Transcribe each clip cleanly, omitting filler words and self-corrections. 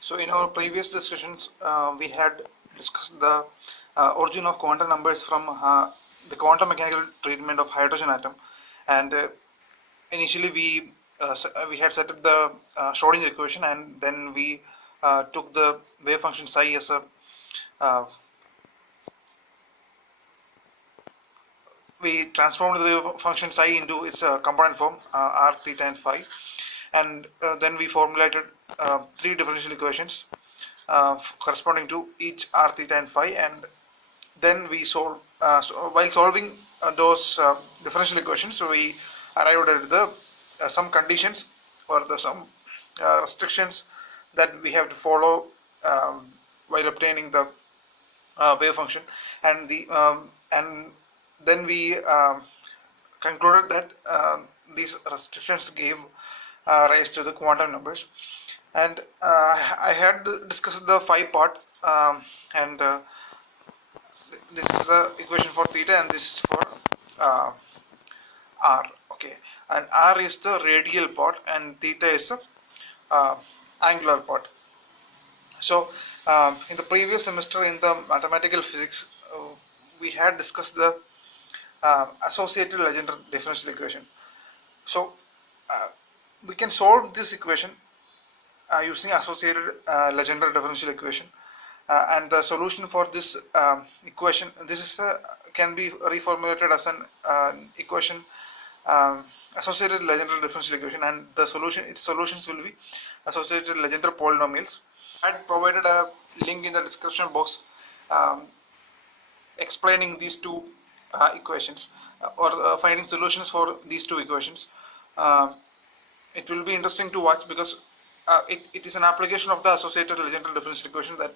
So in our previous discussions, we had discussed the origin of quantum numbers from the quantum mechanical treatment of hydrogen atom, and initially we had set up the Schrodinger equation, and then we took the wave function psi as a we transformed the wave function psi into its component form r, theta, and phi, and then we formulated three differential equations corresponding to each r, theta, and phi, and then we solve while solving those differential equations, so we arrived at the some conditions or the some restrictions that we have to follow while obtaining the wave function, and then we concluded that these restrictions gave rise to the quantum numbers. And I had discussed the phi part, and this is the equation for theta, and this is for r. Okay, and r is the radial part, and theta is the angular part. So in the previous semester in the mathematical physics, we had discussed the associated Legendre differential equation. So we can solve this equation using associated Legendre differential equation, and the solution for this equation, this is can be reformulated as an equation, associated Legendre differential equation, and the solution, its solutions will be associated Legendre polynomials. I had provided a link in the description box explaining these two equations, or finding solutions for these two equations. It will be interesting to watch because it is an application of the associated Legendre differential equation that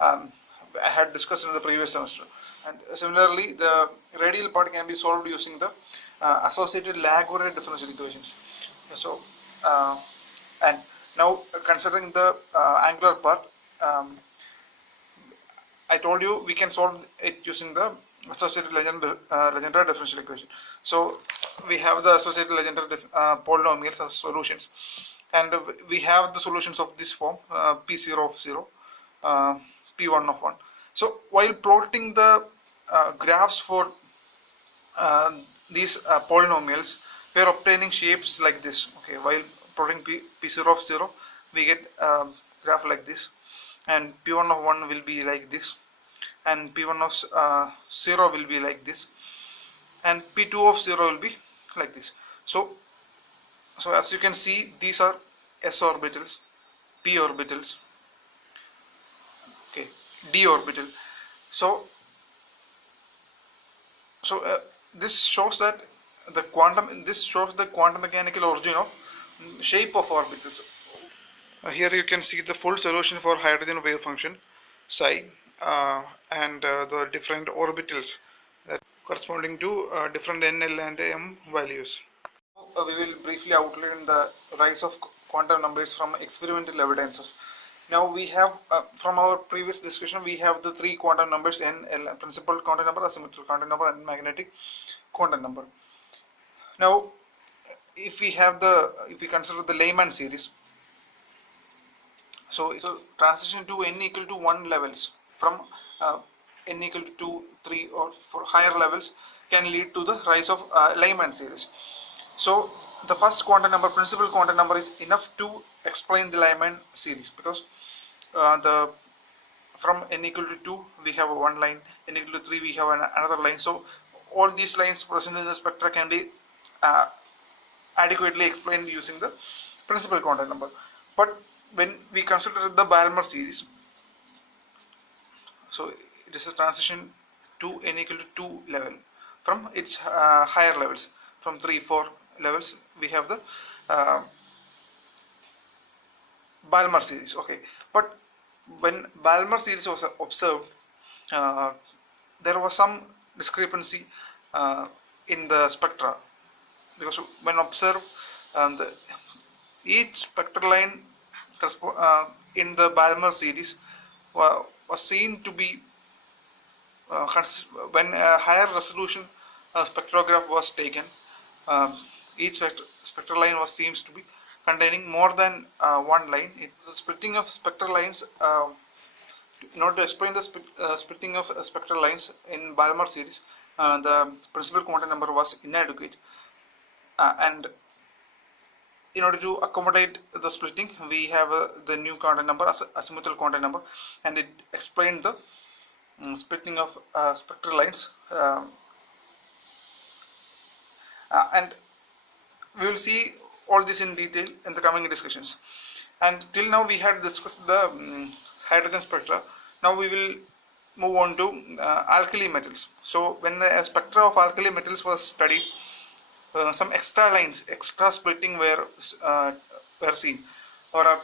I had discussed in the previous semester. And similarly, the radial part can be solved using the associated Lagrange differential equations. So, and now considering the angular part, I told you we can solve it using the associated Legendre differential equation. So we have the associated Legendre polynomials as solutions, and we have the solutions of this form, P0 of 0, P1 of 1. So while plotting the graphs for these polynomials, we are obtaining shapes like this. Okay, while plotting P0 of 0, we get a graph like this, and P1 of 1 will be like this, and P1 of 0 will be like this, and P2 of 0 will be like this. So as you can see, these are s orbitals, p orbitals, okay, d orbital. So this shows that the quantum mechanical origin of shape of orbitals. Here you can see the full solution for hydrogen wave function psi, and the different orbitals that corresponding to different NL and M values. We will briefly outline the rise of quantum numbers from experimental evidences. Now we have, from our previous discussion, we have the three quantum numbers: N, L, principal quantum number, asymmetrical quantum number, and magnetic quantum number. Now, if we consider the Lyman series, so transition to n equal to 1 levels from n equal to 2, 3, or 4 higher levels can lead to the rise of Lyman series. So the first quantum number, principal quantum number, is enough to explain the Lyman series, because from n equal to 2 we have one line, n equal to 3 we have another line. So all these lines present in the spectra can be adequately explained using the principal quantum number. But when we consider the Balmer series, so it is a transition to n equal to 2 level from its higher levels, from 3, 4 levels we have the Balmer series. Okay, but when Balmer series was observed, there was some discrepancy in the spectra, because when observed, each spectral line in the Balmer series was seen to be, when a higher resolution spectrograph was taken, each spectral line seems to be containing more than one line. The splitting of spectral lines, in order to explain the splitting of spectral lines in Balmer series, the principal quantum number was inadequate, and in order to accommodate the splitting, we have the new quantum number as azimuthal quantum number, and it explained the splitting of spectral lines, and we will see all this in detail in the coming discussions. And till now we had discussed the hydrogen spectra. Now we will move on to alkali metals. So when the spectra of alkali metals was studied, some extra lines, extra splitting were seen, or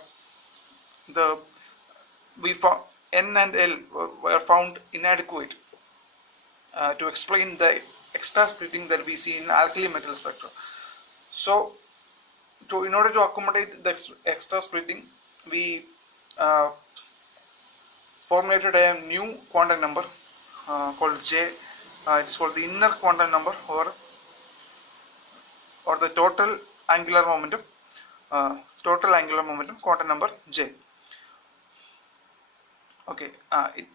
we found N and L were found inadequate to explain the extra splitting that we see in alkali metal spectra. So in order to accommodate the extra splitting, we formulated a new quantum number called J. It is called the inner quantum number, or the total angular momentum quantum number J. Okay, it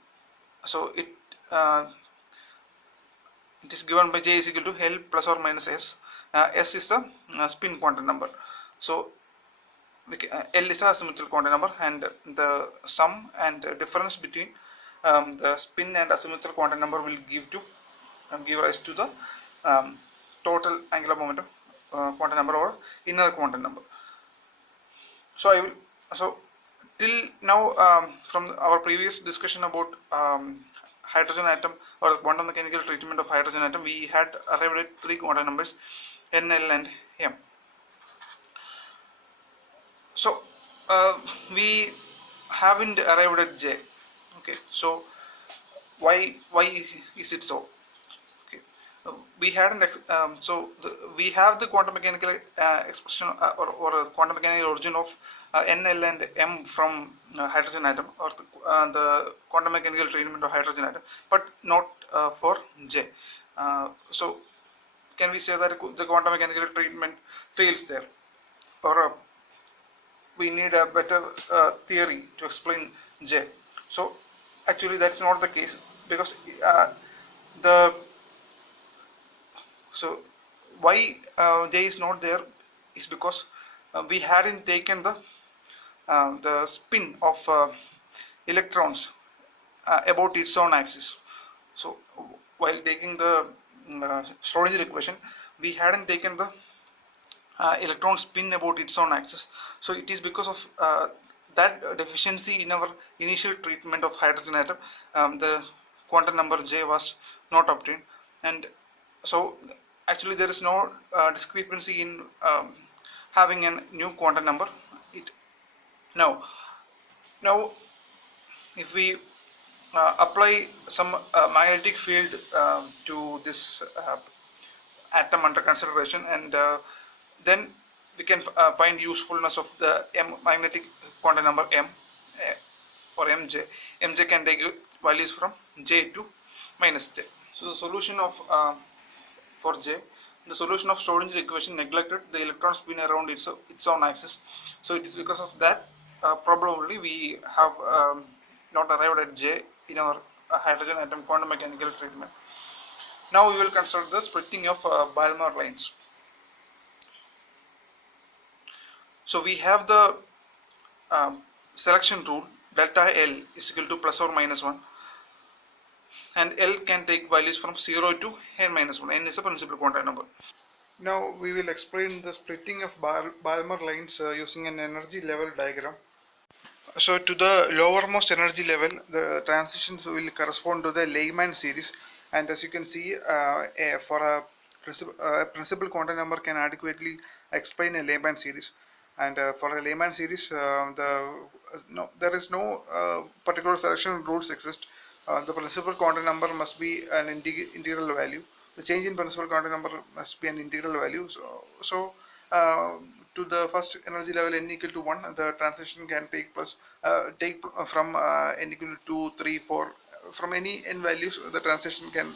is given by J is equal to L plus or minus S. S is the spin quantum number. So L is a azimuthal quantum number, and the sum and difference between the spin and azimuthal quantum number will give rise to the total angular momentum quantum number, or inner quantum number. So till now, from our previous discussion about hydrogen atom, or the quantum mechanical treatment of hydrogen atom, we had arrived at three quantum numbers, N, L and M. So we haven't arrived at J. Okay, so why is it so? We had we have the quantum mechanical expression or quantum mechanical origin of N, L and M from hydrogen atom, or the quantum mechanical treatment of hydrogen atom, but not for J. So can we say that the quantum mechanical treatment fails there, or we need a better theory to explain J? So actually that's not the case, because why J is not there is because we hadn't taken the spin of electrons about its own axis. So while taking the Schrodinger equation, we hadn't taken the electron spin about its own axis. So it is because of that deficiency in our initial treatment of hydrogen atom, the quantum number J was not obtained, and so actually there is no discrepancy in having a new quantum number. Now if we apply some magnetic field to this atom under consideration, and then we can find usefulness of the magnetic quantum number M, or MJ. MJ can take values from J to minus J. So the solution of for J, the solution of Schrodinger equation neglected the electron spin around its own axis. So it is because of that problem only we have not arrived at J in our hydrogen atom quantum mechanical treatment. Now we will consider the splitting of Balmer lines. So we have the selection rule, delta L is equal to plus or minus 1, and L can take values from 0 to n minus 1. N is a principal quantum number. Now we will explain the splitting of Balmer lines using an energy level diagram. So to the lowermost energy level, the transitions will correspond to the Lyman series, and as you can see, for a principal quantum number can adequately explain a Lyman series. And for a Lyman series, there is no particular selection rules exist. The principal quantum number must be an integral value. The change in principal quantum number must be an integral value. So to the first energy level n equal to 1, the transition can take from n equal to 2, 3, 4. From any n values, the transition can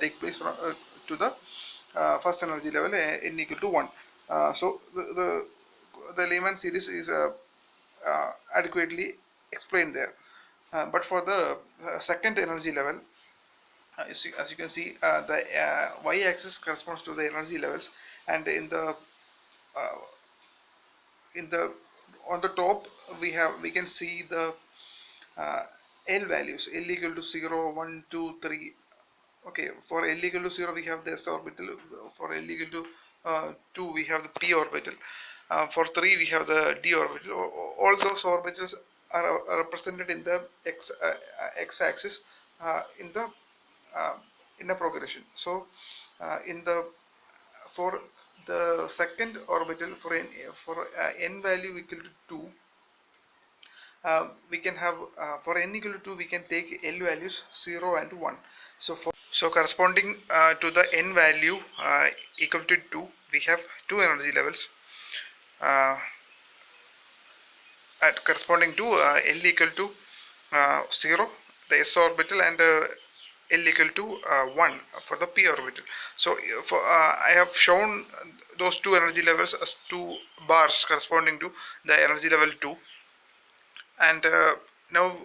take place to the first energy level n equal to 1. So the the Lehman series is adequately explained there. But for the second energy level, as you can see, the y-axis corresponds to the energy levels, and in the in the on the top we can see the uh, L values. L equal to 0, 1, 2, 3. Okay, for L equal to 0 we have the s orbital, for L equal to 2 we have the p orbital, for 3 we have the d orbital. All those orbitals are represented in the x axis in the in a progression. So in the for the second orbital, for n value equal to 2, we can have for n equal to 2 we can take L values 0 and 1. So corresponding to the n value equal to 2, we have two energy levels corresponding to L equal to 0, the s orbital, and L equal to 1 for the p orbital. So I have shown those two energy levels as two bars corresponding to the energy level 2. And now,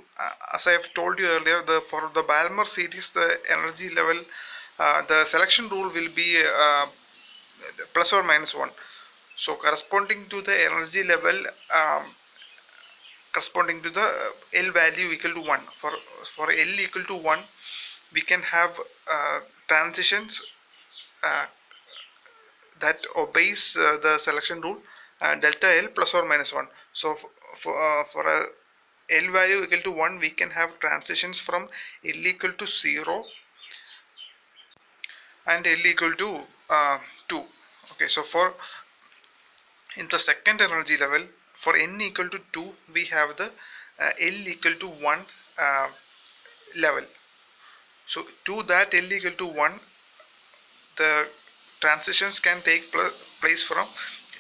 as I have told you earlier, for the Balmer series, the energy level, the selection rule will be plus or minus 1. So corresponding to the energy level, corresponding to the L value equal to 1. For L equal to 1, we can have transitions that obeys the selection rule, delta L plus or minus 1. So for a L value equal to 1, we can have transitions from L equal to 0 and L equal to 2. Okay, so in the second energy level, for n equal to 2, we have the L equal to 1 level. So to that L equal to 1, the transitions can take place from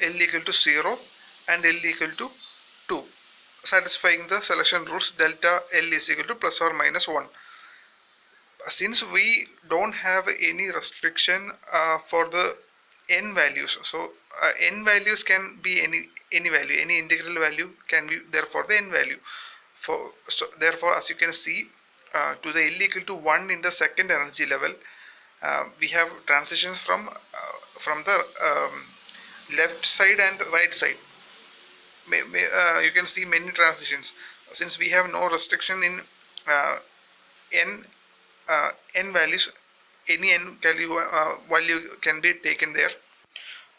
L equal to 0 and L equal to 2, satisfying the selection rules delta L is equal to plus or minus 1. Since we don't have any restriction for the n values, so n values can be any value, any integral value can be there for the n value. So therefore, as you can see, to the L equal to 1 in the second energy level, we have transitions from the left side and right side. You can see many transitions, since we have no restriction in n values. Any n value can be taken there.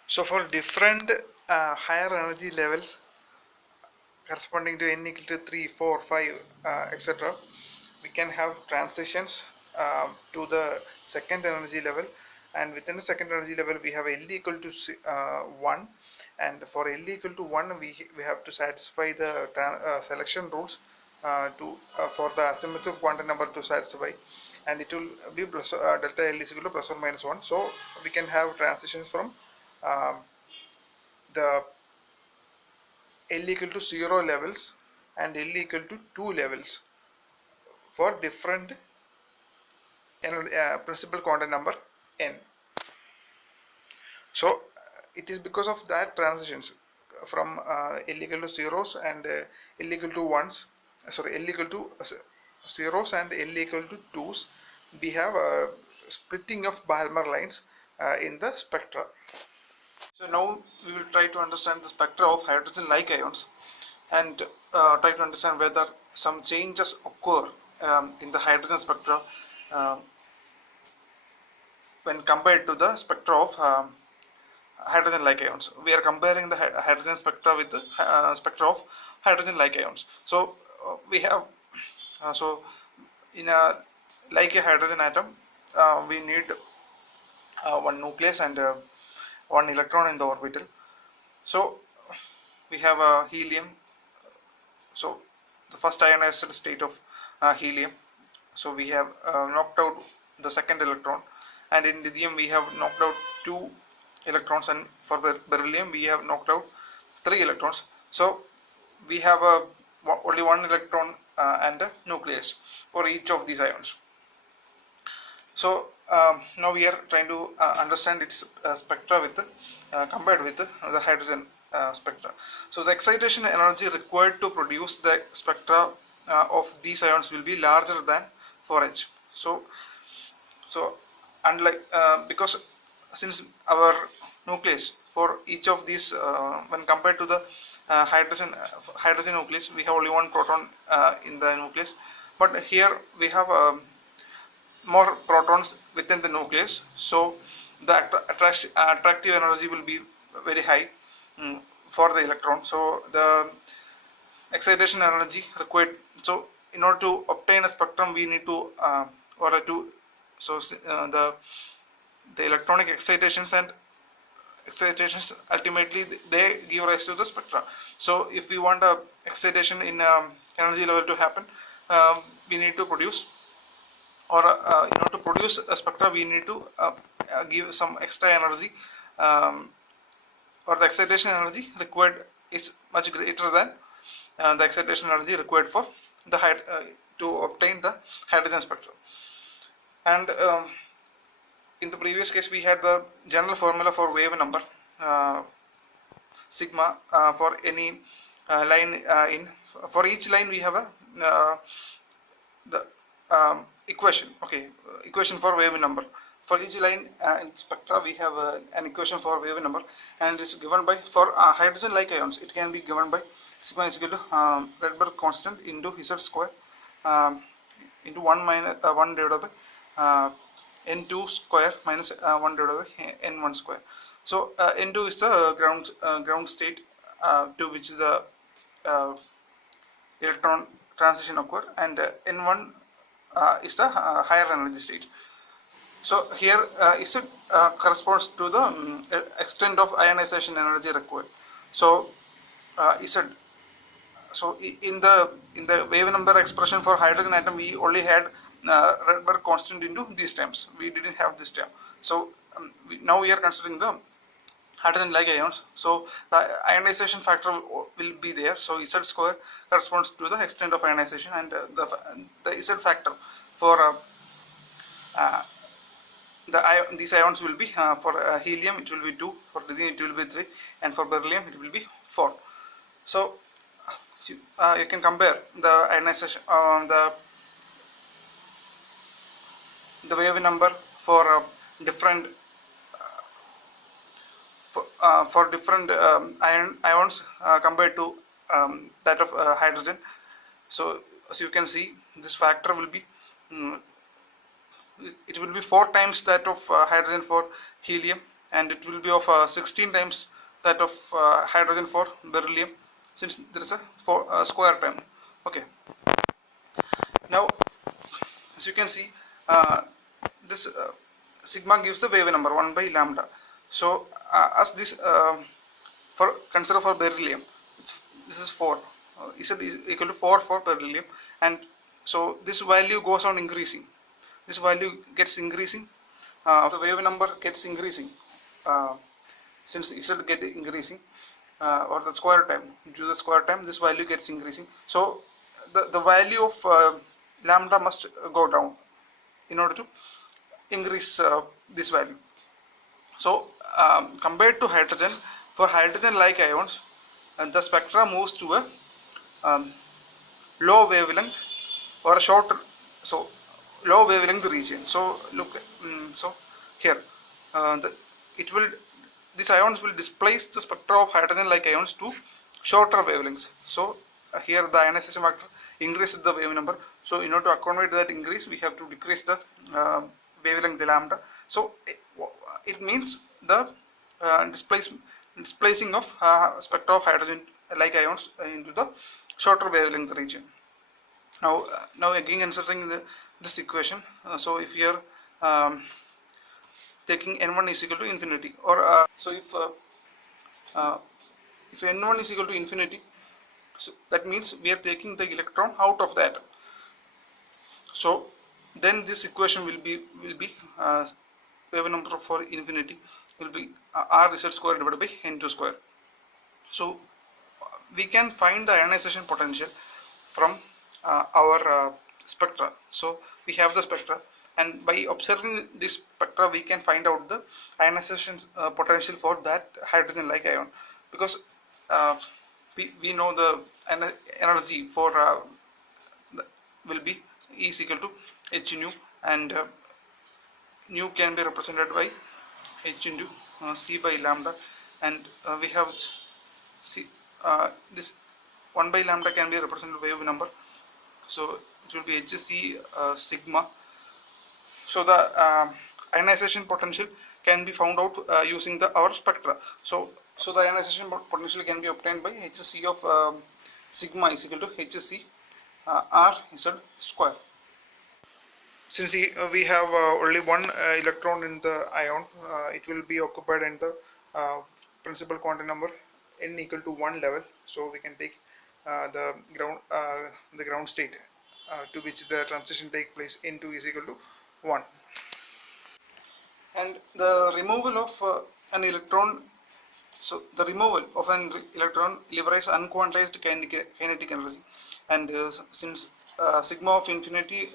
So for different higher energy levels corresponding to n equal to 3, 4, 5, etc., we can have transitions to the second energy level, and within the second energy level we have L equal to 1, and for L equal to 1 we have to satisfy the selection rules for the asymmetric quantum number to satisfy, and it will be plus delta L is equal to plus or minus 1. So we can have transitions from the L equal to 0 levels and L equal to 2 levels for different principal quantum number n. So it is because of that transitions from L equal to zeros and L equal to ones, L equal to zeros and L equal to 2's, we have a splitting of Balmer lines in the spectra. So now we will try to understand the spectra of hydrogen-like ions, and try to understand whether some changes occur in the hydrogen spectra when compared to the spectra of hydrogen-like ions. We are comparing the hydrogen spectra with the spectra of hydrogen-like ions. So we have so in a like a hydrogen atom, we need one nucleus and one electron in the orbital. So we have a helium. So the first ionized state of helium. So we have knocked out the second electron, and in lithium we have knocked out 2 electrons, and for beryllium we have knocked out 3 electrons. So we have only 1 electron and a nucleus for each of these ions. So now we are trying to understand its spectra with compared with the hydrogen spectra. So the excitation energy required to produce the spectra of these ions will be larger than for H. So unlike because since our nucleus for each of these when compared to the hydrogen nucleus, we have only one proton in the nucleus, but here we have more protons within the nucleus, so the attractive energy will be very high for the electron. So the excitation energy required, so in order to obtain a spectrum we need to the electronic excitations ultimately they give rise to the spectra. So if we want a excitation in energy level to happen, we need to produce, or in order to produce a spectra we need to give some extra energy, or the excitation energy required is much greater than the excitation energy required for the to obtain the hydrogen spectrum. And in the previous case we had the general formula for wave number sigma for any line in for each line we have a the equation, equation for wave number. For each line in spectra we have an equation for wave number, and it's given by, for hydrogen like ions it can be given by sigma is equal to Rydberg constant into Z square into 1 divided by N2 square minus 1 divided by N1 square. So N2 is the ground state to which the electron transition occur, and N1 is the higher energy state. So here Z corresponds to the extent of ionization energy required. So Z. So in the wave number expression for hydrogen atom we only had Rydberg constant into these terms. We didn't have this term. So now we are considering the hydrogen like ions. So the ionization factor will be there. So Z square corresponds to the extent of ionization, and the Z factor for these ions will be for helium it will be 2, for lithium it will be 3, and for beryllium it will be 4. So you can compare the ionization the wave number for different ions compared to that of hydrogen. So as you can see, this factor will be it will be 4 times that of hydrogen for helium, and it will be of 16 times that of hydrogen for beryllium, since there is a square term. Okay. Now, as you can see, this sigma gives the wave number 1 by lambda. So as this consider for beryllium, this is 4. Z is equal to 4 for beryllium, and so this value goes on increasing. This value gets increasing. The wave number gets increasing since Z get increasing, or the square term, due to the square term this value gets increasing. So the value of lambda must go down in order to increase this value. So compared to hydrogen, for hydrogen like ions, the spectra moves to a low wavelength or a shorter, so low wavelength region. So look, so here these ions will displace the spectra of hydrogen like ions to shorter wavelengths. So here the ionization factor increases the wave number. So in order to accommodate that increase, we have to decrease the wavelength lambda. So it means the displacing of spectra of hydrogen like ions into the shorter wavelength region. Now again considering this equation, so if you are taking N1 is equal to infinity, or so if N1 is equal to infinity, so that means we are taking the electron out of the atom. So then this equation will be wave number for infinity will be R Z square divided by N2 square. So we can find the ionization potential from our spectra. So we have the spectra, and by observing this spectra we can find out the ionization potential for that hydrogen like ion, because we know the energy for will be E is equal to h nu, and nu can be represented by h into c by lambda, and we have c this 1 by lambda can be represented by wave number, so it will be hc sigma. So the ionization potential can be found out using our spectra. So the ionization potential can be obtained by hc of sigma is equal to hc r z square. Since we have only one electron in the ion, it will be occupied in the principal quantum number n equal to 1 level. So we can take the ground state to which the transition take place, n2 is equal to 1. And the removal of an electron, so the removal of an electron liberates unquantized kinetic energy, and since sigma of infinity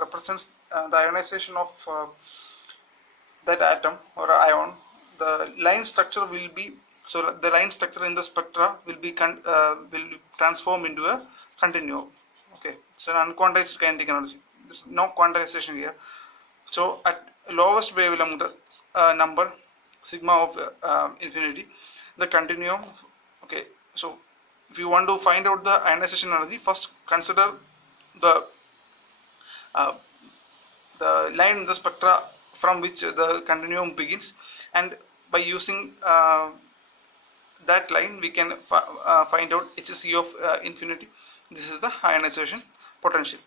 represents the ionization of that atom or ion, the line structure will be, so the line structure in the spectra will be transformed into a continuum. Okay, so an unquantized kinetic energy. There's no quantization here. So at lowest wavelength number, sigma of infinity, the continuum. Okay, so if you want to find out the ionization energy, first consider the line in the spectra from which the continuum begins, and by using that line we can find out hc of infinity. This is the ionization potential.